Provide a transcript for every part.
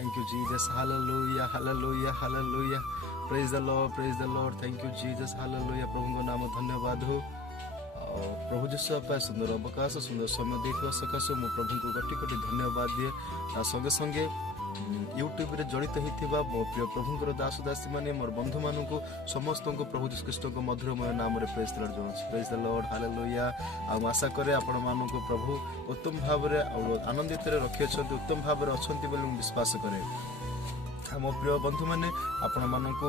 Thank you, Jesus. Hallelujah, hallelujah, hallelujah. Praise the Lord, praise the Lord. Thank you, Jesus. Hallelujah. प्रभु नाम धन्यवाद हो। प्रभु जीशु आपा सुंदर अवकाश सुंदर समय देथिबा सकाशे मो प्रभु को कोटि कोटि धन्यवाद दिए। संगे संगे यूट्यूब रे जड़ित होइथिबा मो प्रिय प्रभुंकर दास दासी माने मोर बंधु माननको समस्तनको प्रभु जीशु ख्रीष्टको मधुरमय नाम रे praise the lord Jones. Praise the lord, hallelujah. आशा करे आपण माननको प्रभु उत्तम भाव रे आनंदित रे रखियछन्ति, उत्तम भाव रे अछन्ति बोली विश्वास करे। मो प्रिय बंधु माने आपण माननको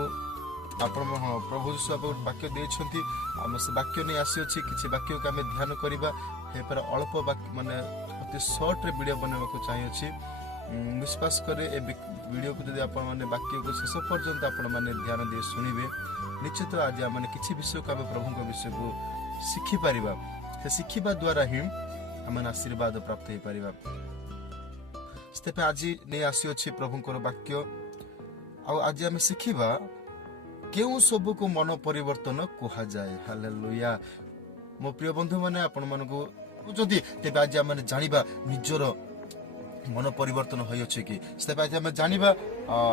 आपण प्रभु जीशु आप वाक्य देछन्ति, हम से वाक्य नै आसी अछि। किछि वाक्य के हम ध्यान करिबा हे पर अल्प वाक्य माने अति शॉर्ट रे वीडियो बनाबा को चाहि अछि। विश्वास करे ए वीडियो को यदि आपण माने वाक्य को शेष पर्यंत आपण माने ध्यान दे सुनिबे, निश्चित आज माने किछि विषय को हम प्रभु को विषय को सिखि परिबा। से सिखिबा द्वारा ही हम आशीर्वाद प्राप्त हे परिबा। स्टेप आज नै आसी अछि प्रभु को वाक्य। आ आज हम सिखिबा केउ सब को मन परिवर्तन कहा जाए। हालेलुया। मो प्रिय बंधु माने आपण मानको जदि तेबे आज हम जानिबा निजरो मन परिवर्तन होय अछि कि से आज हम जानिबा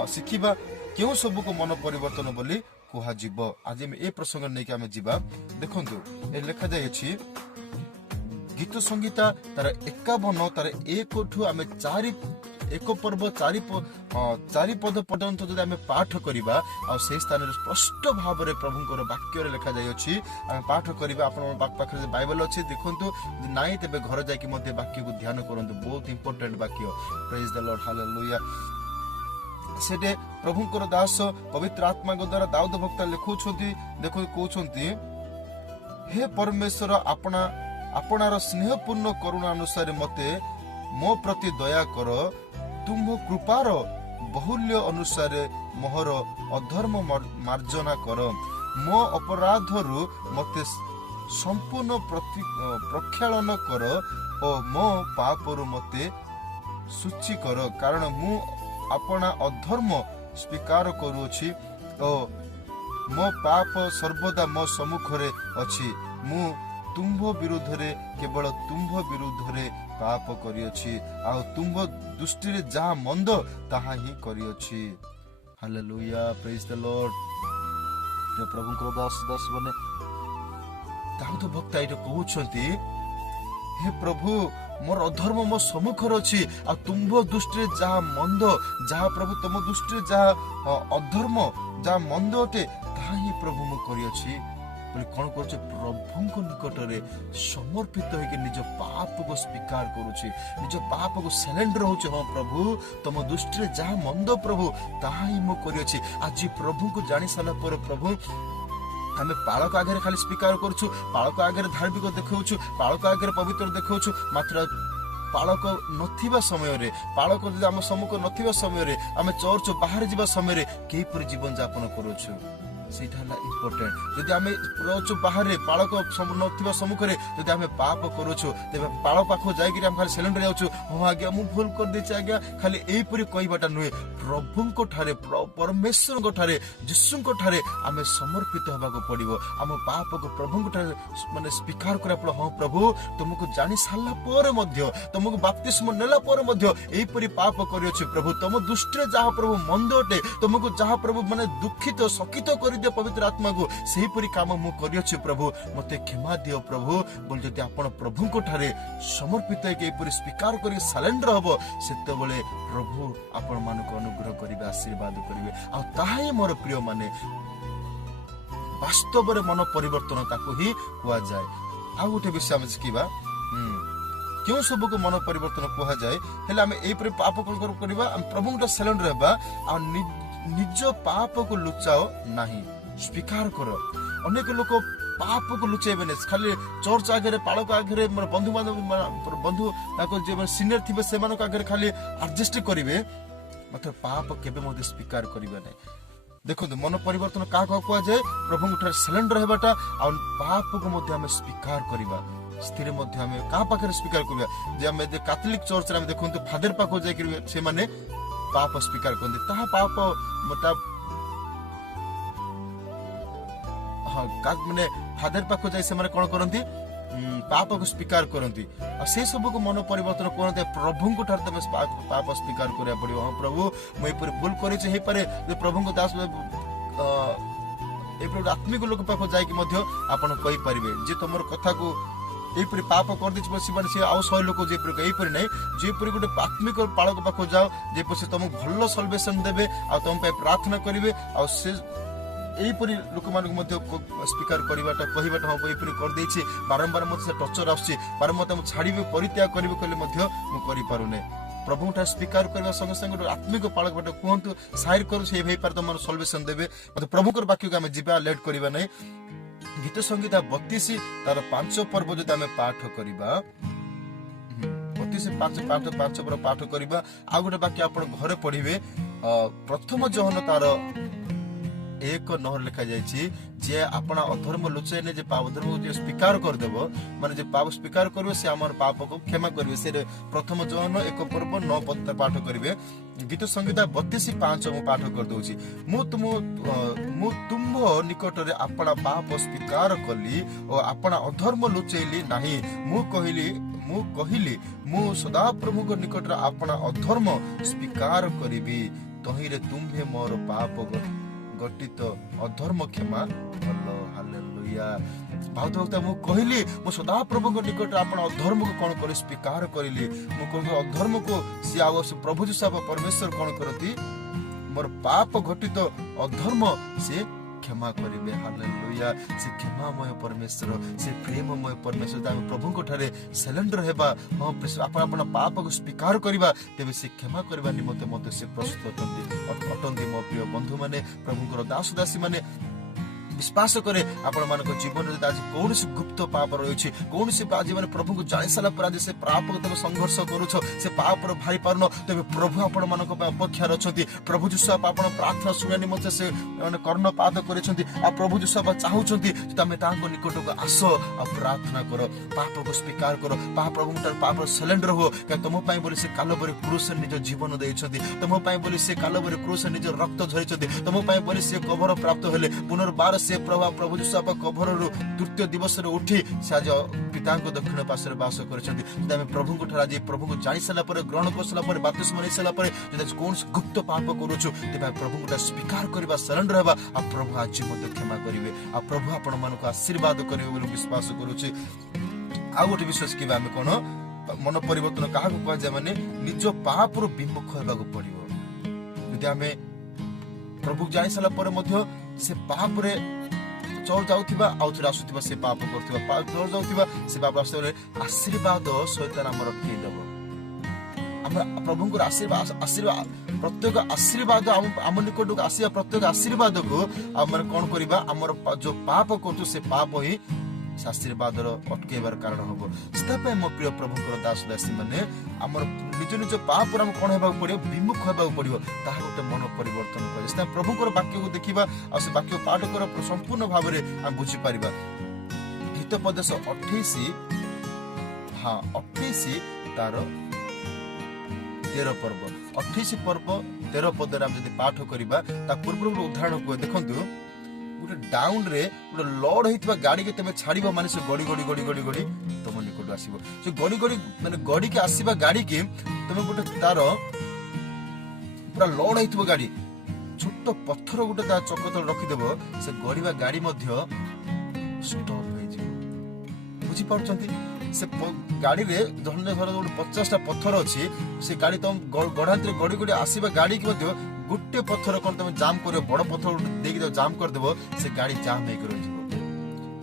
सिखिबा केउ सब को मन परिवर्तन बोली कहा जिवो। आज हम ए प्रसंग नै कि हम जिबा। देखंतु ए लिखा जाय अछि गीत संगीता तार 51 तार 1 ठु हम 4 एक पर्व 4 पद पर्यंत जदि आम पाठ करिबा आ से स्थान रे स्पष्ट भाव रे प्रभुंकर वाक्य रे लिखा जाय अछि। आम पाठ करिबा आपण पाख रे बाइबल अछि, देखंतु नाइ तेबे घर जाय कि मध्ये वाक्य को ध्यान करंतु। बहुत इंपोर्टेंट वाक्य। Praise the lord, hallelujah. सेटे प्रभुंकर दास पवित्र आत्मा को द्वारा दाऊद भक्त लिखुछंती। देखो कहउछंती, हे परमेश्वर आपणार स्नेहपूर्ण करुणा अनुसार मते मो प्रति दया कर। तुम कृपार बहुल्य अनुसार मोहर अधर्म मार्जना कर। मो अपराधरु मते संपूर्ण प्रक्षालन कर और मो पापरु मते सूची कर। कारण मु अपना अधर्म स्वीकार करूछि और मो पाप सर्वदा मो सम्मुखरे अछि। मु तुम्भ विरुद्ध रे केवल तुम्भ विरुद्ध रे पाप करियछि आ तुम्भ दृष्टि रे जहा मंद ताहा ही करियछि। हालेलुया। Praise the Lord. जो प्रभु को दास बने दाऊद भक्त आइट कहउछंती, हे प्रभु मोर अधर्म मो सम्मुखर अछि आ तुम्भ दृष्टि रे जहा मंद, जहा प्रभु तुम दृष्टि रे जहा अधर्म जहा मंद अटे ताहा ही प्रभु मो करियछि। कौन कर प्रभु निकट रे समर्पित होके निज पाप को स्वीकार करुछि, निज पाप को सरेंडर होछि। हाँ प्रभु तुम दृष्टि जहा मंद प्रभु ताहा ही मो करियछि। आज प्रभु को जानि साला पर प्रभु हमें पालक आगे खाली स्वीकार करूछु, पालक आगे धार्मिक देखौछु, पालक आगे पवित्र देखौछु, मात्र पालक नथिबा समय रे, पालक जदि हम सम्मुख नथिबा समय रे, आमे चर्च बाहर जिबा समय रे केई पर जीवन यापन करूछु। सेटा इम्पोर्टेंट। जदि आमे चर्च बाहर पालक नथिबा सम्मुख रे जदि आमे पाप करूछु, तेबे पालक पाखो जाय कि हम खाली सिलेंडर जाउछु, हां आज्ञा मु भूल कर देछि आज्ञा, खाली एई परि कहबाटा नुहे। प्रभु को ठारे परमेश्वर को ठारे यीशु को ठारे आमे समर्पित होबा को पड़िबो। हम पाप को प्रभु को ठारे माने स्वीकार करा पड़। हां प्रभु तुमको जानि साला पर मध्य, तुमको बपतिस्म नेला पर मध्य एई परि पाप करियछि प्रभु। तुम दुष्ट जहा प्रभु मंद अटे, तुमको जहा प्रभु माने दुखित सकित कर दे पवित्र आत्मा को, सेही परि काम मु करियछि प्रभु, मते क्षमा दियो प्रभु बोल। जदि आपण प्रभु को ठारे समर्पित के परि स्वीकार करि सरेंडर हबो, सेते बेले प्रभु आपण मानको अनुग्रह करिवे, आशीर्वाद करिवे। आ ताहाई मोर प्रिय माने वास्तव रे मन परिवर्तन ताको ही हुआ जाए। आ गोटे विषय हम सिखिबा, क्यों सब को मन परिवर्तन कहा जाए हेले हम एई परि पाप करबा, हम प्रभु को सरेंडर हेबा आ निज पाप को लुचाओ नाही, स्वीकार करो। अनेक लोक पाप को लुचेबे ने, खाली चर्च आगे पालक आगे बंधु बंधु जे सीनियर थिबे सेमानक आगे खाली एडजस्ट करिवे, मात्र पाप केबे मध्ये स्वीकार करिवे नै। देखो मन परिवर्तन का कहा जाए, प्रभु उठार सिलेंडर हेबाटा आ पाप को मध्ये हम स्वीकार करिबा। स्थिर मध्ये हम का पाखरे स्वीकार करिबा जे हम कैथोलिक चर्च रे हम देखंतु फादर पाखो जाय कि से माने पाप स्वीकार करते, ताहा पाप मतलब हाँ माने फादर पाखो जाय से माने कोन करंती पाप को स्वीकार करती से सब को मन परिवर्तन करते प्रभु को ठार तुम पाप स्वीकार करा पड़ो। हाँ प्रभु मुझे भूल करे प्रभु को दास आत्मिक लोक पाख जाकि आपण कहीपर जे तुम कथा को यहीपरि पाप कर सी आउ 100 लोक यहीपरि नहीं जेपरि गोटे आत्मिक पालक पाख जाओ जेपरि तुम भल सल्वेशन देवे आ तुम प्रार्थना करेंगे यहीपरि लोक मानक स्वीकार करवाटा कहवाटा हम यहीपरि करदे बारंबार मत टर्चर आसुची बारंबार मुझे छाड़ी परित्याग करेंगे कहले प्रभु ठार स्वीकार करने संगे संगे आत्मिक पालक बाटे कहतु साइर कर तुम सल्वेशन देवे मतलब प्रभु वाक्य को आम जा लेट करवा नहीं। गीत संगीता 32 तार 5 पर्व जो आम पाठ करवा 32 5 पर्व पाठ करवा आ गोटे वाक्य आप घरे पढ़े प्रथम जहन तार 1 9 लिखा जाइए जे अपना अधर्म लुचाई ने पाप धर्म को स्वीकार करदेव माने जे पाप स्वीकार करेंगे से आम पाप को क्षमा करेंगे से प्रथम जहन 1 पर्व 9 पद पाठ करेंगे। गीत संगीता 32 5 मु पाठ कर दूची मु तुम निकट रे अपना पाप स्वीकार कली और अपना अधर्म लुचैली नहीं मु कहली मु सदा प्रभु को निकट रे अपना अधर्म स्वीकार करिबी तही रे तुम्हे मोर पाप गठित अधर्म क्षमा भलो। हालेलुया। भावता मु कहली मु सदा प्रभु को निकट अपना अधर्म को कौन कर स्वीकार करली मु कहली अधर्म को सी आव प्रभु जी सब परमेश्वर कौन करती मोर पाप घटित अधर्म से क्षमा करेंगे। हालेलुया। से क्षमामय परमेश्वर से प्रेममय परमेश्वर आम प्रभु को ठारे सिलेंडर हेबा हाँ अपना पाप को स्वीकार करवा तेरे से क्षमा करने निमंते मत से प्रस्तुत अटंती मो प्रिय बंधु माने प्रभुଙ୍କର दास दासी माने विश्वास करे आपण मान जीवन में आज कौन गुप्त पाप रही कौन आज मैंने प्रभु को जानी सारा पर आज से पाप को तुम संघर्ष करुछ से पाप भारी पारन तेज प्रभु आपण मान अपेक्षार अच्छा प्रभु जीशु आप प्रार्थना शुणा निमंते से कर्णपात कर प्रभु जीशु आप चाहते तुम निकट को आस आ प्रार्थना कर पाप को स्वीकार कर प्रभु पाप सिलेंडर हो तुम बोली से कालबरी क्रूस निज जीवन देते तुम बोली से कालबरी क्रूस निज रक्त झरी तुम बोली से कवर प्राप्त हेले पुनर्बार से प्रभु जीशु आप कभर तृतीय दिवस उठी से आज पिता दक्षिण पार्श्व बास कर प्रभु को आज प्रभु को जानी सारा ग्रहण कर सारा बाप्तिस्म नहीं सारा कौन गुप्त पाप करुचु प्रभु को स्वीकार करवा सिलेंडर होगा आ प्रभु आज मत क्षमा करेंगे आ प्रभु आपण मानक आशीर्वाद करेंगे विश्वास करुचे। आ गोटे विश्वास कि आम कौन मन परिवर्तन क्या कहुए माने निज पाप विमुख होगा पड़ो यदि आम प्रभु जानी सारा से पाप रे चल जाउथिबा आउ थोड़ा आसुथिबा से पाप करथिबा पाप चल जाउथिबा से पाप आसले आशीर्वाद शैतान हमर के देबो हम प्रभु को आशीर्वाद प्रत्येक आशीर्वाद हम निकट को आसीबा प्रत्येक आशीर्वाद को हमर कोन करबा हमर जो पाप करथु से पाप ही आशीर्वाद अटकेबार कारण हम से मो प्रिय प्रभु दास दासी माने आमर निज निज पाप पर कौन होगा पड़ो विमुख होगा पड़ो ताहा गोटे मन परिवर्तन करे प्रभु वाक्य को देखा और से वाक्य पाठ कर संपूर्ण भाव में बुझीपर। हितोपदेश 28 हाँ 28 तार 13 पर्व 28 पर्व 13 पदर आम जब पाठ करवा पूर्व उदाहरण कह देखु गोटे डाउन रे गोटे लड होता गाड़ी के तुम छाड़ माने से गड़ी गड़ी गड़ी गड़ी गड़ी तुम निकट आसो से गड़ी गड़ी माने गड़ी के आसवा गाड़ी की तुम गोटे तार पूरा लड होता गाड़ी छोट पत्थर गोटे तार चक तल रखीदेव से गड़वा गाड़ी स्टप हो बुझीपार से गाड़ी रे धर गोटे 50टा पत्थर अच्छी से गाड़ी तुम गढ़ांत गड़ी गड़ी आसवा गाड़ी की गोटे पत्थर कौन तुम जाम कर बड़ पत्थर देखिए जाम करदेव से गाड़ी जाम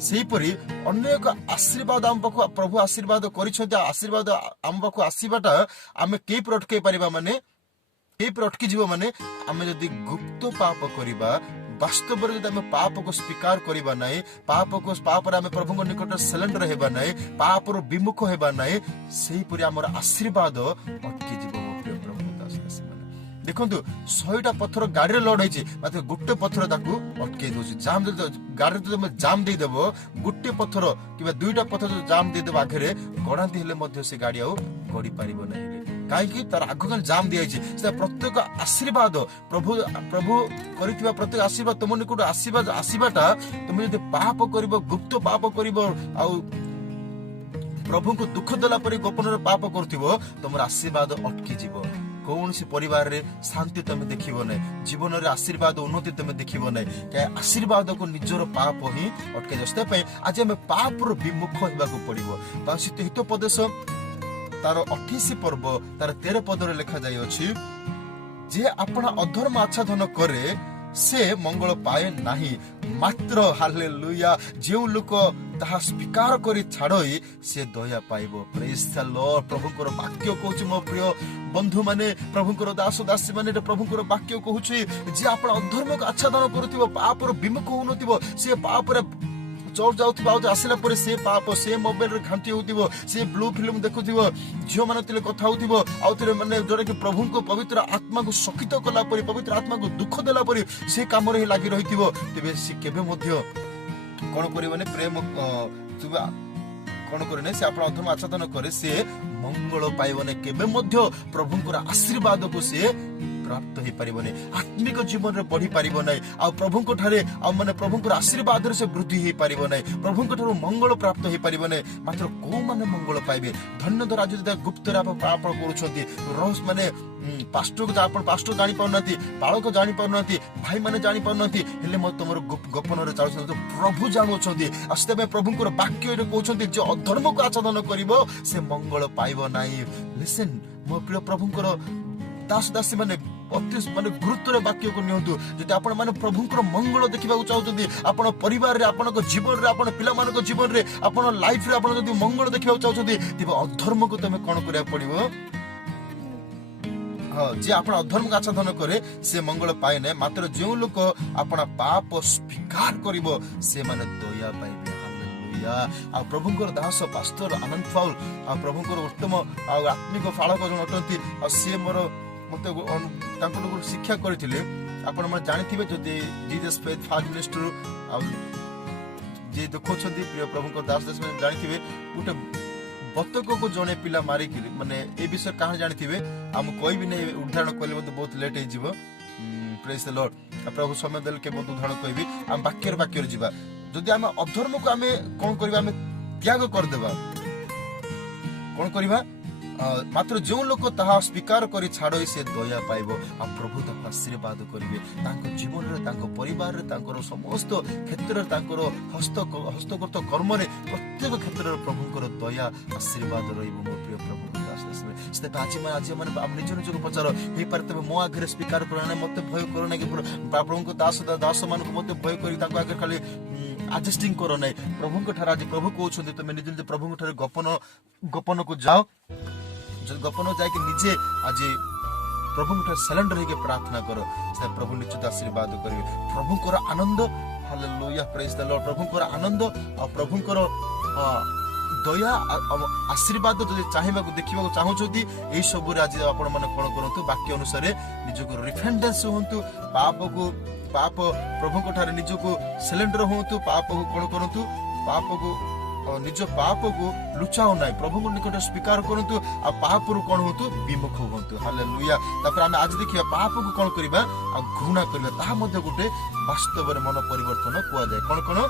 होपरी अनेक आशीर्वाद आम पाख प्रभु आशीर्वाद कर आशीर्वाद आम पाख आसवाटा आम कई अटकई पार माने कई अटकी जीव माने आम जदि गुप्त पाप करवा वास्तव में जब पाप को स्वीकार करवा नहीं पाप आम प्रभु निकट सिलेंडर होगा नहीं पाप विमुख होगा नहीं से आमर आशीर्वाद अटकी जीव। देखो 100टा पत्थर गाड़ी लोड होती गोटे पत्थर अटकई दे जाम गाड़ी तुम जाम देदेव गोटे पत्थर कि 2टा पत्थर जाम देदेव आगे गड़ाती हेले से गाड़ी आउ गड़ी पार नहीं कहीं तार आग जाम दिखाई प्रत्येक आशीर्वाद प्रभु प्रभु कर प्रत्येक आशीर्वाद तुम निकट आसवाटा तुम जो पाप कर गुप्त पाप कर प्रभु को दुख देला परी गोपन पाप करुथिबो तमर आशीर्वाद अटकी जीवो कौन सी परिवार रे शांति तुम देखिबो नै जीवन रे आशीर्वाद उन्नति तुम देखिबो नै के आशीर्वाद को निजर पाप ही अटके जस्ते पय आज हम पाप रो विमुख होबा को पड़िबो बासित हितोपदेश तार 28 पर्व तार 13 पद रे लिखा जाय अछि जे अपना अधर्म आच्छादन करे से मंगल पाए नाही मात्र हालेलुया जो लोक ताहा स्वीकार करी छाड़ई से दया पाइबो प्रेज द लॉर्ड प्रभुकर वाक्य कहूछ मो प्रिय बंधु माने प्रभुकर दास दासी माने प्रभुकर वाक्य कहूछ जे अपना अधर्म को आच्छादन करूथिबो पाप रो विमुख होनथिबो से पाप रे चोर जाउथिबो आ आसिला परे से पाप से मोबाइल रे घंटी होथिबो से ब्लू फिल्म देखुथिबो झियो माने तिले कथा होथिबो आ तरे माने जोरे कि प्रभु को पवित्र आत्मा को शकित कला परी पवित्र आत्मा को दुख देला परी से काम रे लागि रहिथिबो तबे से केबे मध्य कोन करिवने प्रेम तुबा कोन करने से अपना अधर्म आच्छादन करे से मंगल पाइबने केबे मध्य प्रभुकर आशीर्वाद को से प्राप्त हो पारिबने आत्मिक जीवन रे बढ़ी पारिबो नै आ प्रभु को ठारे आ माने प्रभु को आशीर्वाद रे से वृद्धि हो पारिबो नै प्रभु को ठारो मंगल प्राप्त हो पारिबो नै मात्र को माने मंगल पाइबे धन्य धर आज जदा गुप्त रे आप पाप करूछंती रोज माने पास्टर को आपण पास्टर जानि पाउनाती पाळक जानि पाउनाती भाई माने जानि पाउनाती हेले म तमरो गोपन रे चालछन तो प्रभु जानुछंती अस्ते में प्रभु को वाक्य रे कहउछंती जे अधर्म को आच्छादन करिवो से मंगल पाइबो नै लिसन मो प्रिय प्रभु को दास दासी माने अति माने गुरुत्व रे वाक्य को नियंतु जति आपण माने प्रभुकर मंगल देखिबा चाहउछंती आपण परिवार रे आपण जीवन रे आपण पिला मानक जीवन रे आपण लाइफ रे आपण जति मंगल देखिबा चाहउछंती तिबा अधर्म को तमे कोन करिया पड़िबो जे अपना अधर्म का आच्छादन करे से मंगल पाए नै मात्र जो लोक अपना पाप स्वीकार करिवो से माने दया पाइबे हालेलुया आ प्रभुकर दास पास्टर आनंद फाउल आ प्रभुकर उत्तम आ आत्मिक फाळक जन अटंती आ से मोर मते तांको शिक्षा करथिले आपण मन जानिथिबे जदि जीसस फेथ फास्ट मिनिस्टर आ जे देखो छथि प्रिय प्रभुकर दास दास में जानिथिबे उटे बतक को जने पिला मारी कि माने ए विषय कहां जानिथिबे हम कोई भी नहीं उदाहरण कहले मते बहुत लेट हे जीवो प्रेज द लॉर्ड प्रभु समय देल के बहुत उदाहरण कहबी हम वाक्य रे जीवा जदि हम अधर्म को हमें कोन करबा हमें त्याग कर देबा कोन करबा मात्र जो लोक ताहा स्वीकार करी छाड़ई से दया पाइबो आ प्रभु ताका आशीर्वाद करिवे तांको जीवन रे तांको परिवार रे तांको समस्त क्षेत्र रे तांको हस्तकृत कर्म रे प्रत्येक क्षेत्र रे प्रभुकर दया आशीर्वाद रहिबो मो प्रिय प्रभु दास से आज मन आप निज निज को पचार हे पर तबे मो आगे स्वीकार करना मते भय करना कि प्रभु को दास मान को मते भय करी तांको आगे खाली एडजस्टिंग करो नै प्रभु को ठार आज प्रभु कहउछन्ते तमे निज निज प्रभु को ठार गोपन को जाओ जब गोपन जाए कि निजे आज प्रभु को सरेंडर होके प्रार्थना करो से प्रभु निश्चित आशीर्वाद करिवे प्रभु को आनंद हालेलुया प्रेज द लॉर्ड प्रभु को आनंद और प्रभु को दया आशीर्वाद जदि चाहिबा को देखिबा को चाहउछथि एई सब रे आज आपण माने कोन करंतु वाक्य अनुसार निजको रिफेंडेंस होंतु पाप प्रभु को ठारे निजको सिलेंडर होंतु पाप को कोन करंतु पाप को निज पाप को लुचाओ नाइ प्रभु को निकट स्वीकार करंतु आ पाप रु कोन होतु विमुख होंतु हालेलुया तापर हम आज देखिबा पाप को कोन करबा आ घृणा करबा ता मध्ये गुटे वास्तव रे मन परिवर्तन कुआ जाय कोन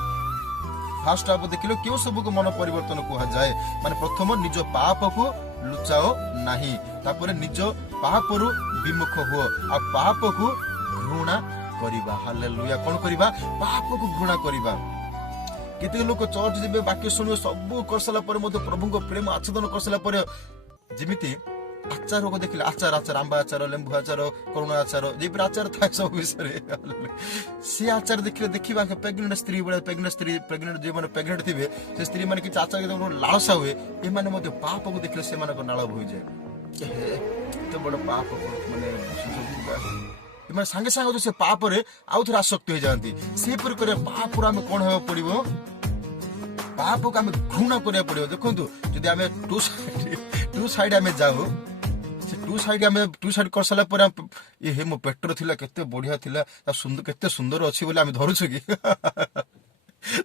फास्ट आप देखिलो क्यों सब को मन परिवर्तन कुआ जाय माने प्रथम निज पाप को लुचाओ नाही तापर निज पाप रु विमुख हो आ पाप को घृणा करबा हालेलुया कोन करबा पाप को घृणा करबा केते लोक चर्च जेबे वाक्य सुनियो सब करसला पर मते प्रभु को प्रेम आच्छादन करसला पर जेमिति आचार को देखिले आचार आंबा आचार लेंबू आचार करुणा आचार जे आचार था सब विषय से आचार देखिबा के प्रेग्नेंट स्त्री बडा प्रेग्नेंट जे माने प्रेग्नेंट थिबे से स्त्री माने कि आचार के लालसा हुए ए माने मते पाप को देखले से माने को नाळ होई जाय तो बड़ पाप माने इमान संगे संगे से पाप रे आउ थोड़ा आसक्त हो जाती से पर करे पाप रे हम कोन हेबा पड़िबो पाप को हम घृणा करिया पड़िबो देखंतु जदि हम टू साइड हम जाऊ से टू साइड कर सला पर ये हे मो पेट्रो थिला केते बढ़िया थिला ता सुंदर केते सुंदर अछि बोले हम धरुछु की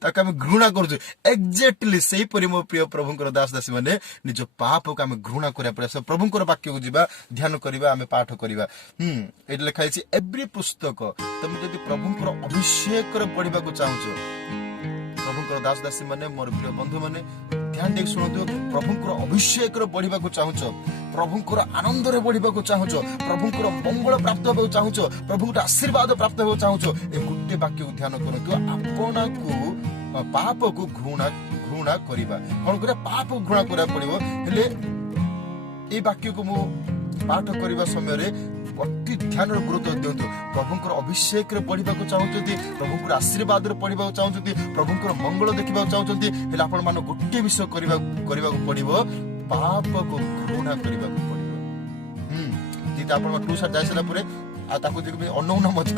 ताका हम घृणा करछु एग्जैक्टली सेही परि मो प्रिय प्रभुकर दास दासी माने निज पाप को हम घृणा करिया पड़े सब प्रभुकर वाक्य को जीवा ध्यान करिवा हम पाठ करिवा एट लिखा छै एवरी पुस्तक तुम जदि प्रभुकर अभिषेक रे पढिबा को चाहछो प्रभुकर दास दासी माने मोर प्रिय बंधु माने ଧ୍ୟାନ ଦେଇକି ଶୁଣନ୍ତୁ ପ୍ରଭୁଙ୍କର ଅଭିଷେକରେ ବଢିବାକୁ ଚାହୁଁଛ ପ୍ରଭୁଙ୍କର ଆନନ୍ଦରେ ବଢିବାକୁ ଚାହୁଁଛ ପ୍ରଭୁଙ୍କର ମଙ୍ଗଳ ପ୍ରାପ୍ତ ହେବାକୁ ଚାହୁଁଛ ପ୍ରଭୁଙ୍କର ଆଶୀର୍ବାଦ ପ୍ରାପ୍ତ ହେବାକୁ ଚାହୁଁଛ ଏ ଗୋଟେ ବାକ୍ୟକୁ ଧ୍ୟାନ କରନ୍ତୁ ଆପଣାକୁ ପାପକୁ ଘୃଣା କରିବା କଣ କରିବା ପାପକୁ ଘୃଣା କରିବାକୁ ପଡିବ ହେଲେ এই ବାକ୍ୟକୁ ମୁଁ ପାଠ କରିବା ସମୟରେ ଅତି ଧ୍ୟାନର ଗୁରୁତ୍ୱ ଦିଅନ୍ତୁ ପ୍ରଭୁଙ୍କର ଅଭିଷେକରେ ପଢିବାକୁ ଚାହୁଁଛନ୍ତି ପ୍ରଭୁଙ୍କର ଆଶୀର୍ବାଦରେ ପଢିବାକୁ ଚାହୁଁଛନ୍ତି ପ୍ରଭୁଙ୍କର ମଙ୍ଗଳ ଦେଖିବାକୁ ଚାହୁଁଛନ୍ତି ହେଲେ ଆପଣ ମାନେ ଗୋଟିଏ ବିଷୟ କରିବାକୁ ପଡିବ ପାପକୁ ଘୃଣା କରିବାକୁ ପଡିବ ଯେହେତୁ ଆପଣ ଟ୍ୟୁସନ ଯାଇସାରିଲା ପରେ ଆଉ ତାକୁ ଦେଖିବେ ଅନଉନ ମଧ୍ୟ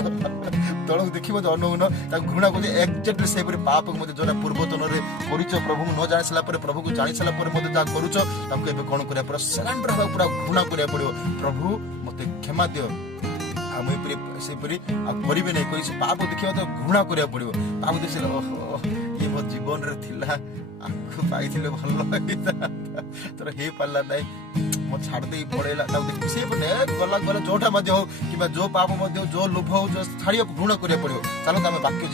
ତଳକୁ ଦେଖିବ ଅନଉନ ତାକୁ ଘୃଣା କରୁଛି ଏକ୍ଜାକ୍ଟଲି ସେହିପରି ପାପକୁ ମଧ୍ୟ ଯୋଉଟା ପୂର୍ବତନରେ କରିଛ ପ୍ରଭୁଙ୍କୁ ନ ଜାଣି ସାରିଲା ପରେ ପ୍ରଭୁକୁ ଜାଣି ସାରିଲା ପରେ ମଧ୍ୟ ଯାହା କରୁଛ ତାକୁ ଏବେ କଣ କରିବାକୁ ପଡିବ ସରେଣ୍ଡର ହେବାକୁ ପୁରା ଘୃଣା କରିବାକୁ ପଡିବ ପ୍ରଭୁ ମତେ କ୍ଷମା ଦିଅ ଆଉ ମୁଁ ଏପରି ସେପରି ଆଉ କରିବେ ନାହିଁ କରି ସେ ପାପ ଦେଖିବା ତ ଘୃଣା କରିବାକୁ ପଡିବ ପାପ ଦେଖିଲେ ଓହୋ ଇଏ ମୋ ଜୀବନରେ ଥିଲା ଆକୁ ପାଇଥିଲେ ଭଲ ହେଇଥାନ୍ତା ତୋର ହେଇପାରିଲା ନାହିଁ ମୋ ଛାଡି ଦେଇକି ପଳେଇଲା ତାକୁ ଦେଖି ସେ ଗଲା ଯୋଉଟା ମଧ୍ୟ ହଉ କିମ୍ବା ଯୋଉ ପାପ ମଧ୍ୟ ଯୋଉ ଲୋଭ ହଉ ଯୋଉ ଛାଡିବାକୁ ଘୃଣା କରିବାକୁ ପଡିବ ଚାଲନ୍ତୁ ଆମେ ବାକ୍ୟ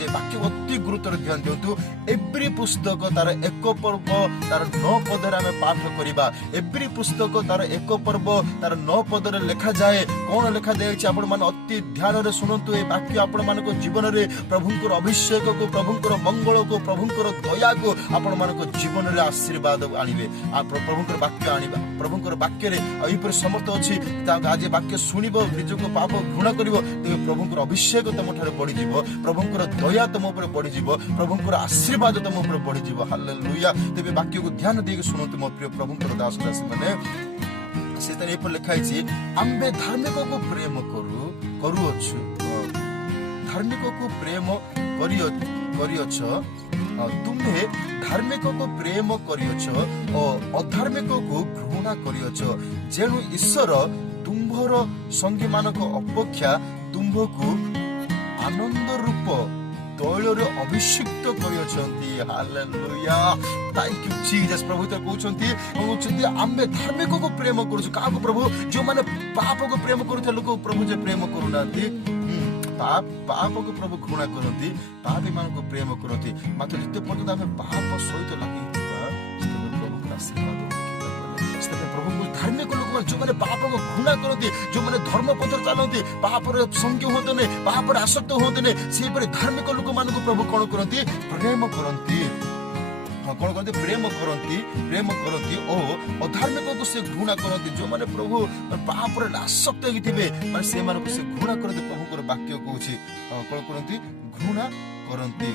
ଅତି ଗୁରୁତ୍ୱରେ ଧ୍ୟାନ ଦିଅନ୍ତୁ ଏଭ୍ରି ପୁସ୍ତକ ତାର ଏକ ପର୍ବ ତାର 9 ପଦରେ ଆମେ ପାଠ କରିବା ଏଭ୍ରି ପୁସ୍ତକ ତାର ଏକ ପର୍ବ ତାର 9 ପଦରେ ଲେଖାଯାଏ କଣ ଲେଖାଯାଇଛି ଆପଣ ମାନେ ଅତି ଧ୍ୟାନରେ ଶୁଣନ୍ତୁ ଏ ବାକ୍ୟ ଆପଣ ମାନଙ୍କ ଜୀବନରେ ପ୍ରଭୁଙ୍କର ଅଭିଷେକକୁ ପ୍ରଭୁଙ୍କର ମଙ୍ଗଳକୁ ପ୍ରଭୁଙ୍କର ଦୟାକୁ ଆପଣ ମାନଙ୍କ ଜୀବନରେ ଆଶୀର୍ବାଦ ଆଣିବେ ପ୍ରଭୁଙ୍କର ବାକ୍ୟ ଆଣିବା ପ୍ରଭୁଙ୍କର ବାକ୍ୟ ଏହିପରି ସମର୍ଥ ଅଛି ଆଜି ବାକ୍ୟ ଶୁଣିବ ନିଜକୁ ପାପ ଘୃଣା କରିବ ତେବେ ପ୍ରଭୁଙ୍କର ଅଭିଷେକ ତମ ଠାରେ ବଢିଯିବ ପ୍ରଭୁଙ୍କର ଦୟା ତମ ଉପରେ ବଢିଯିବ ପ୍ରଭୁଙ୍କର ଆଶୀର୍ବାଦ ତମ ଉପରେ ବଢିଯିବ ହାଲେଲୁୟା ତେବେ ବାକ୍ୟକୁ ଧ୍ୟାନ ଦେଇକି ଶୁଣନ୍ତୁ ମୋ ପ୍ରିୟ ପ୍ରଭୁଙ୍କର ଦାସ ଦାସୀ ମାନେ ସେଠାରେ ଏପରି ଲେଖା ହେଇଛି ଆମ୍ଭେ ଧାର୍ମିକକୁ ପ୍ରେମ କରୁଅଛୁ ଧାର୍ମିକକୁ ପ୍ରେମ କରିଅଛ ତୁମେ ଧାର୍ମିକକୁ ପ୍ରେମ କରିଅଛ ଓ ଅଧାର୍ମିକକୁ ଘୃଣା କରିଅଛ ଯେଣୁ ଈଶ୍ୱର ତୁମ୍ଭର ସଙ୍ଗୀ ମାନଙ୍କ ଅପେକ୍ଷା ତୁମ୍ଭକୁ ଆନନ୍ଦ ରୂପ ତୈଳରେ ଅଭିଷିକ୍ତ କରିଅଛନ୍ତି ହାଲେଲୁୟା ଥ୍ୟାଙ୍କ ୟୁ ଜିସସ୍ ପ୍ରଭୁ ତ କହୁଛନ୍ତି ଆମେ ଧାର୍ମିକକୁ ପ୍ରେମ କରୁଛୁ କାହାକୁ ପ୍ରଭୁ ଯେଉଁମାନେ ପାପକୁ ପ୍ରେମ କରୁଥିବା ଲୋକ ପ୍ରଭୁ ଯେ ପ୍ରେମ କରୁନାହାନ୍ତି ପାପକୁ ପ୍ରଭୁ ଘୃଣା କରନ୍ତି ପାପୀ ମାନଙ୍କୁ ପ୍ରେମ କରନ୍ତି ମାତ୍ର ଯେତେ ପର୍ଯ୍ୟନ୍ତ ଆମେ ପାପ ସହିତ ଲାଗିଥିବା ପ୍ରଭୁଙ୍କର ଆଶୀର୍ବାଦ ପ୍ରଭୁଙ୍କୁ ଧାର୍ମିକ ଲୋକମାନେ ଯୋଉମାନେ ପାପକୁ ଘୃଣା କରନ୍ତି ଯୋଉମାନେ ଧର୍ମ ପଥରେ ଚାଲନ୍ତି ପାପରେ ସଙ୍ଗୀ ହୁଅନ୍ତନି ପାପରେ ଆସକ୍ତ ହୁଅନ୍ତନି ସେହିପରି ଧାର୍ମିକ ଲୋକମାନଙ୍କୁ ପ୍ରଭୁ କଣ କରନ୍ତି ପ୍ରେମ କରନ୍ତି କଣ କରନ୍ତି ପ୍ରେମ କରନ୍ତି ଓ ଅଧାର୍ମିକକୁ ସେ ଘୃଣା କରନ୍ତି ଯୋଉମାନେ ପ୍ରଭୁ ପାପରେ ଆସକ୍ତ ହେଇଥିବେ ମାନେ ସେମାନଙ୍କୁ ସେ ଘୃଣା କରନ୍ତି ପ୍ରଭୁଙ୍କର ବାକ୍ୟ କହୁଛି କଣ କରନ୍ତି ଘୃଣା କରନ୍ତି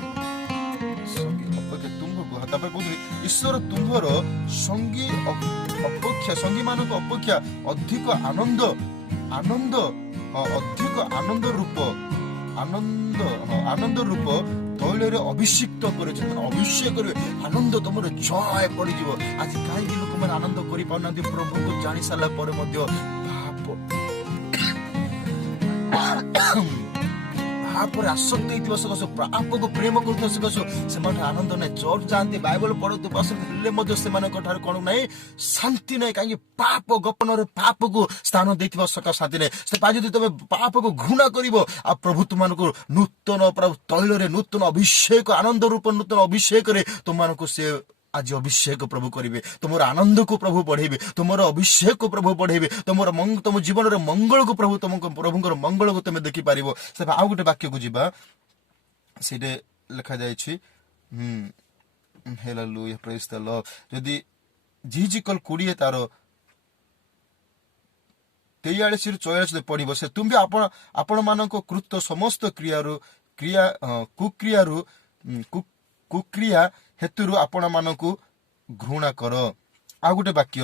ତାପରେ କହୁଥିଲି ଈଶ୍ୱର ତୁମ୍ଭର ସଙ୍ଗୀ ମାନଙ୍କ ଅପେକ୍ଷା ଅଧିକ ଆନନ୍ଦ ରୂପ ତୈଳରେ ଅଭିଷିକ୍ତ କରିଛନ୍ତି ମାନେ ଅଭିଷେକ କରିବେ ଆନନ୍ଦ ତମର ଜୟ ପଡିଯିବ ଆଜି କାହିଁକି ଲୋକମାନେ ଆନନ୍ଦ କରିପାରୁନାହାନ୍ତି ପ୍ରଭୁଙ୍କୁ ଜାଣି ସାରିଲା ପରେ ମଧ୍ୟ ପାପରେ ଆସକ୍ତ ହେଇଥିବା ସକାଶୁ ପାପକୁ ପ୍ରେମ କରୁଥିବା ସକାଶୁ ସେମାନେ ଆନନ୍ଦ ନାହିଁ ଚର୍ଚ୍ଚ ଯାଆନ୍ତି ବାଇବଲ ପଢନ୍ତି ବସନ୍ତି ହେଲେ ମଧ୍ୟ ସେମାନଙ୍କ ଠାରୁ କଣ ନାହିଁ ଶାନ୍ତି ନାହିଁ କାହିଁକି ପାପ ଗୋପନରେ ପାପକୁ ସ୍ଥାନ ଦେଇଥିବା ସକାଶୁ ଶାନ୍ତି ନାହିଁ ସେ ଯଦି ତମେ ପାପକୁ ଘୃଣା କରିବ ଆଉ ପ୍ରଭୁ ତୁମମାନଙ୍କୁ ନୂତନ ତୈଳରେ ନୂତନ ଅଭିଷେକ ଆନନ୍ଦ ରୂପ ନୂତନ ଅଭିଷେକରେ ତୁମମାନଙ୍କୁ ସେ ଆଜି ଅଭିଷେକ ପ୍ରଭୁ କରିବେ ତୁମର ଆନନ୍ଦକୁ ପ୍ରଭୁ ବଢେଇବେ ତୁମର ଅଭିଷେକ ପ୍ରଭୁ ବଢେଇବେ ତମ ଜୀବନରେ ମଙ୍ଗଳକୁ ପ୍ରଭୁ ପ୍ରଭୁଙ୍କର ମଙ୍ଗଳକୁ ତମେ ଦେଖିପାରିବ ସେ ଆଉ ଗୋଟେ ବାକ୍ୟକୁ ଯିବା ସେଇଟା ଲେଖାଯାଇଛି ହାଲେଲୁୟା ପ୍ରେଜ୍ ଦ ଲର୍ଡ ଯଦି ଜିହିଜିକଲ 20 ତାର 43-44 ପଢିବ ସେ ତୁମ୍ଭେ ଆପଣ ମାନଙ୍କ କୃତ ସମସ୍ତ କୁକ୍ରିୟା ହେତୁରୁ ଆପଣ ମାନଙ୍କୁ ଘୃଣା କର ଆଉ ଗୋଟେ ବାକ୍ୟ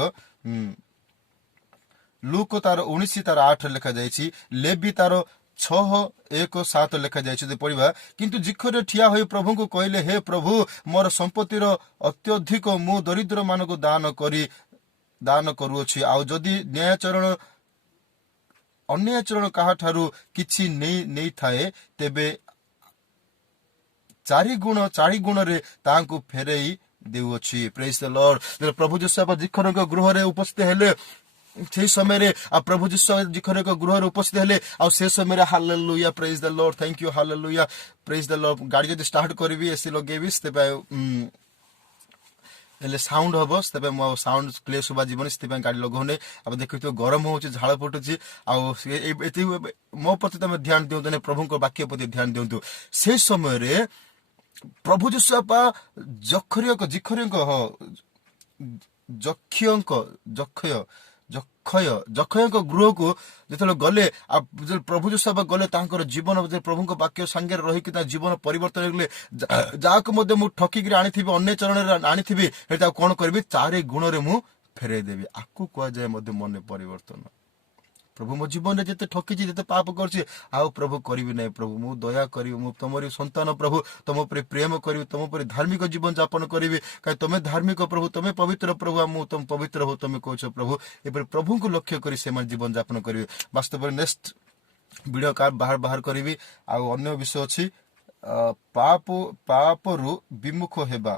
ଲୁକ ତାର 19 ତାର 8 ଲେଖାଯାଇଛି ଲେବି ତାର 6:1-7 ଲେଖାଯାଇଛି ଯଦି ପଢିବା କିନ୍ତୁ ଜିଖରେ ଠିଆ ହୋଇ ପ୍ରଭୁଙ୍କୁ କହିଲେ ହେ ପ୍ରଭୁ ମୋର ସମ୍ପତ୍ତିର ଅତ୍ୟଧିକ ମୁଁ ଦରିଦ୍ର ମାନଙ୍କୁ ଦାନ କରୁଅଛି ଆଉ ଯଦି ଅନ୍ୟାୟଚରଣ କାହାଠାରୁ କିଛି ନେଇଥାଏ ତେବେ 4 ଗୁଣରେ ତାଙ୍କୁ ଫେରେଇ ଦେଉଅଛି ପ୍ରେଜ୍ ଦ ଲର୍ଡ ପ୍ରଭୁ ଯୀଶୁ ଜିଖରଙ୍କ ଗୃହରେ ଉପସ୍ଥିତ ହେଲେ সেই ସମୟରେ ଆଉ ପ୍ରଭୁ ଯୀଶୁ ଜିଖରଙ୍କ ଗୃହରେ ଉପସ୍ଥିତ ହେଲେ ଆଉ ସେ ସମୟରେ ହାଲେଲୁୟା ପ୍ରେଜ୍ ଦ ଲର୍ଡ ଥ୍ୟାଙ୍କ ୟୁ ହାଲେଲୁୟା ପ୍ରେଜ୍ ଦ ଲର୍ଡ ଗାଡି ଯଦି ଷ୍ଟାର୍ଟ କରିବି ଏସି ଲଗେଇବି ତେବେ ହେଲେ ସାଉଣ୍ଡ ହବ ତେବେ ମୋ ସାଉଣ୍ଡ କ୍ଲିୟର ଶୁଭା ଯିବନି, ସେଥିପାଇଁ ଗାଡ଼ି ଲଗାଉନି। ଆପଣ ଦେଖୁଥିବେ ଗରମ ହଉଛି, ଝାଳ ଫୁଟୁଛି। ଆଉ ମୋ ପ୍ରତି ତମେ ଧ୍ୟାନ ଦିଅନ୍ତୁ ନାହିଁ, ପ୍ରଭୁଙ୍କ ବାକ୍ୟ ପ୍ରତି ଧ୍ୟାନ ଦିଅନ୍ତୁ। ସେଇ ସମୟରେ ପ୍ରଭୁ ଯୀଶୁ ବାପା ଯକ୍ଷୟଙ୍କ ଗୃହକୁ ଯେତେବେଳେ ଗଲେ, ପ୍ରଭୁ ଯୀଶୁ ବାପା ଗଲେ, ତାଙ୍କର ଜୀବନ ପ୍ରଭୁଙ୍କ ବାକ୍ୟ ସାଙ୍ଗରେ ରହିକି ତା ଜୀବନ ପରିବର୍ତ୍ତନ ହେଇଗଲେ। ଯାହାକୁ ମଧ୍ୟ ମୁଁ ଠକିକିରି ଆଣିଥିବି, ଅନ୍ୟ ଚରଣରେ ଆଣିଥିବି, ହେଲେ ତାକୁ କଣ କରିବି, ତାରି ଗୁଣରେ ମୁଁ ଫେରେଇ ଦେବି। ଆକୁ କୁହାଯାଏ ମଧ୍ୟ ମନେ ପରିବର୍ତ୍ତନ। ପ୍ରଭୁ ମୋ ଜୀବନରେ ଯେତେ ଠକିଛି, ଯେତେ ପାପ କରିଛି, ଆଉ ପ୍ରଭୁ କରିବି ନାହିଁ। ପ୍ରଭୁ ମୁଁ ଦୟା କରିବି, ମୁଁ ତମରି ସନ୍ତାନ ପ୍ରଭୁ, ତମ ଉପରେ ପ୍ରେମ କରିବି, ତମ ଉପରେ ଧାର୍ମିକ ଜୀବନ ଯାପନ କରିବି। କାରଣ ତମେ ଧାର୍ମିକ ପ୍ରଭୁ, ତମେ ପବିତ୍ର ପ୍ରଭୁ, ମୁଁ ତମ ପବିତ୍ର ହଉ ତମେ କହୁଛ ପ୍ରଭୁ। ଏପରି ପ୍ରଭୁଙ୍କୁ ଲକ୍ଷ୍ୟ କରି ସେମାନେ ଜୀବନ ଯାପନ କରିବେ। ବାସ୍ତବରେ ନେକ୍ସଟ ଭିଡ଼ିଓ ବାହାର କରିବି। ଆଉ ଅନ୍ୟ ବିଷୟ ଅଛି, ପାପରୁ ବିମୁଖ ହେବା,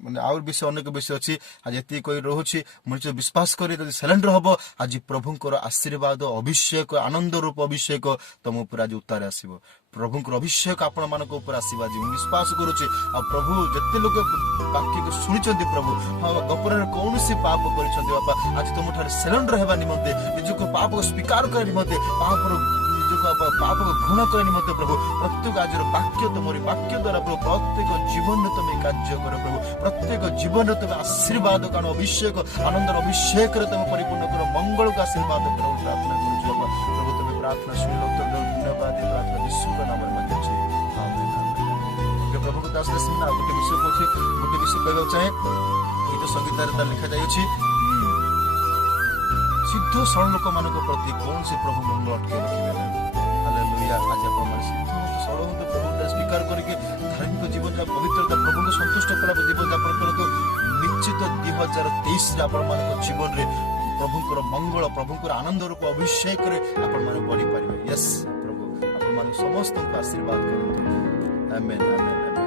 ମାନେ ଆହୁରି ବିଷୟ ଅନେକ ବିଷୟ ଅଛି। ଆଜି ଏତିକି କହି ରହୁଛି। ମଣିଷ ବିଶ୍ୱାସ କରି ଯଦି ସିଲିଣ୍ଡର ହବ, ଆଜି ପ୍ରଭୁଙ୍କର ଆଶୀର୍ବାଦ, ଅଭିଷେକ, ଆନନ୍ଦ ରୂପ ଅଭିଷେକ ତମ ଉପରେ ଆଜି ଉତ୍ତାରେ ଆସିବ। ପ୍ରଭୁଙ୍କର ଅଭିଷେକ ଆପଣ ମାନଙ୍କ ଉପରେ ଆସିବ ଆଜି, ମୁଁ ବିଶ୍ୱାସ କରୁଛି। ଆଉ ପ୍ରଭୁ ଯେତେ ଲୋକ ବାକ୍ୟକୁ ଶୁଣିଛନ୍ତି, ପ୍ରଭୁ ହଁ ଗପରେ କୌଣସି ପାପ କରିଛନ୍ତି ବାପା, ଆଜି ତମଠାରେ ସିଲିଣ୍ଡର ହେବା ନିମନ୍ତେ, ନିଜକୁ ପାପକୁ ସ୍ୱୀକାର କରିବା ନିମନ୍ତେ, ପାପକୁ ଘୃଣା କରିବା ନିମନ୍ତେ ପ୍ରଭୁ ପ୍ରତ୍ୟେକ ଆଜିର ବାକ୍ୟ, ତମରି ବାକ୍ୟ ଦ୍ୱାରା ପ୍ରଭୁ ପ୍ରତ୍ୟେକ ଜୀବନରେ ତମେ କାର୍ଯ୍ୟ କର ପ୍ରଭୁ। ପ୍ରତ୍ୟେକ ଜୀବନରେ ତମେ ଆଶୀର୍ବାଦ, କାରଣ ଅଭିଷେକ, ଆନନ୍ଦର ଅଭିଷେକରେ ତମେ ପରିପୂର୍ଣ୍ଣ କର, ମଙ୍ଗଳକୁ ଆଶୀର୍ବାଦ କର ପ୍ରାର୍ଥନା କରୁଛୁ ବାପା। ପ୍ରଭୁ ତମେ ପ୍ରାର୍ଥନା ଶୁଣିଲ, ଉତ୍ତର ଧନ୍ୟବାଦ। ପ୍ରାର୍ଥନା ଯୀଶୁଙ୍କ ନାମରେ ମାଗିଛି, ଆମେନ୍। ପ୍ରଭୁଙ୍କ ଦାସ ସିନା ଗୋଟେ ବିଷୟ କହୁଛି, ଗୋଟେ ବିଷୟ କହିବାକୁ ଚାହେଁ। ଏଇ ଯୋଉ ସଂଗୀତରେ ତାର ଲେଖାଯାଇଛି, ସିଦ୍ଧ ସରଳ ଲୋକମାନଙ୍କ ପ୍ରତି କୌଣସି ପ୍ରଭୁ ମଙ୍ଗଳ ଅଟକେ ରଖିବେ ନାହିଁ। ହାଲେଲୁୟା। ଆଜି ଆପଣମାନେ ସିଦ୍ଧ ହୁଅନ୍ତୁ, ସରଳ ହୁଅନ୍ତୁ, ପ୍ରଭୁଙ୍କୁ ସ୍ୱୀକାର କରିକି ଧାର୍ମିକ ଜୀବନ ଯାପନ, ପବିତ୍ରତା, ପ୍ରଭୁଙ୍କୁ ସନ୍ତୁଷ୍ଟ କଲା ଜୀବନ ଯାପନ କରନ୍ତୁ। ନିଶ୍ଚିତ 2023ରେ ଆପଣମାନଙ୍କ ଜୀବନରେ ପ୍ରଭୁଙ୍କର ମଙ୍ଗଳ, ପ୍ରଭୁଙ୍କର ଆନନ୍ଦ ରୂପ ଅଭିଷେକରେ ଆପଣମାନେ ବଢିପାରିବେ। ୟେସ୍ ପ୍ରଭୁ ଆପଣମାନଙ୍କୁ ସମସ୍ତଙ୍କୁ ଆଶୀର୍ବାଦ କରନ୍ତୁ। ଆମେନ୍, ଆମେନ୍।